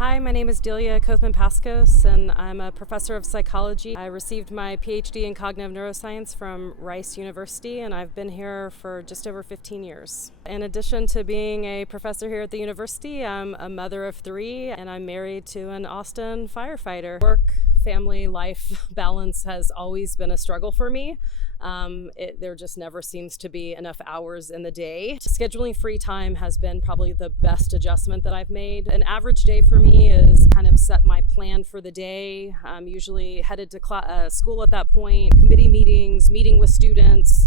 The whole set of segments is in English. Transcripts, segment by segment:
Hi, my name is Delia Kothman-Paskos, and I'm a professor of psychology. I received my PhD in cognitive neuroscience from Rice University, and I've been here for just over 15 years. In addition to being a professor here at the university, I'm a mother of three, and I'm married to an Austin firefighter. Work, family, life balance has always been a struggle for me. There just never seems to be enough hours in the day. Scheduling free time has been probably the best adjustment that I've made. An average day for me is kind of set my plan for the day. I'm usually headed to school at that point, committee meetings, meeting with students,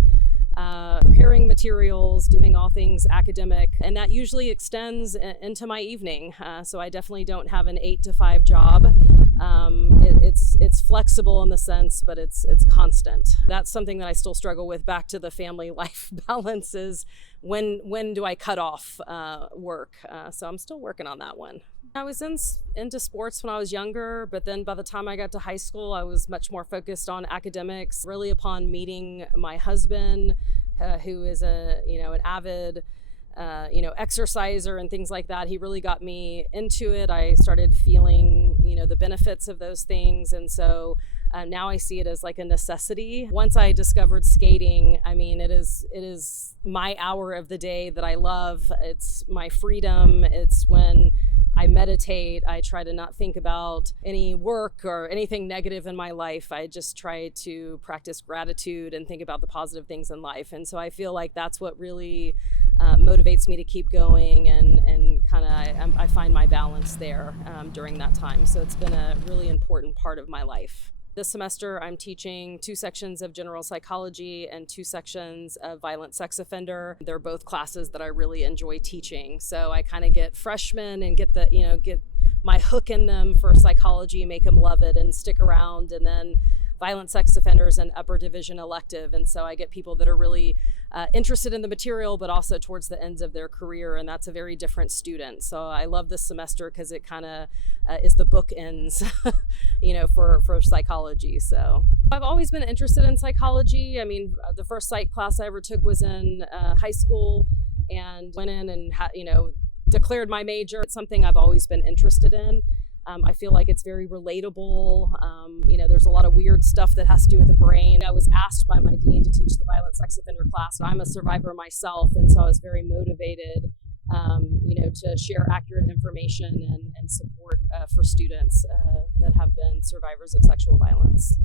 preparing materials, doing all things academic, and that usually extends into my evening. So I definitely don't have an 8 to 5 job. It's flexible in the sense, but it's constant. That's something that I still struggle with. Back to the family life balance is when do I cut off work? So I'm still working on that one. I was into sports when I was younger, but then by the time I got to high school, I was much more focused on academics. Really, upon meeting my husband, who is an avid exerciser and things like that, he really got me into it. I started feeling the benefits of those things, and so now I see it as like a necessity. Once I discovered skating, I mean, it is my hour of the day that I love. It's my freedom. It's when I meditate. I try to not think about any work or anything negative in my life. I just try to practice gratitude and think about the positive things in life. And so I feel like that's what really motivates me to keep going, and kind of I find my balance there during that time. So it's been a really important part of my life. This semester, I'm teaching 2 sections of general psychology and 2 sections of violent sex offender. They're both classes that I really enjoy teaching. So I kind of get freshmen and get my hook in them for psychology, make them love it and stick around, and then violent sex offenders and upper division elective. And so I get people that are really interested in the material, but also towards the ends of their career. And that's a very different student. So I love this semester because it kind of is the bookends, for psychology. So I've always been interested in psychology. I mean, the first psych class I ever took was in high school, and went in and declared my major. It's something I've always been interested in. I feel like it's very relatable. There's a lot of weird stuff that has to do with the brain. I was asked by my dean to teach the violent sex offender class. I'm a survivor myself, and so I was very motivated, to share accurate information and support for students that have been survivors of sexual violence.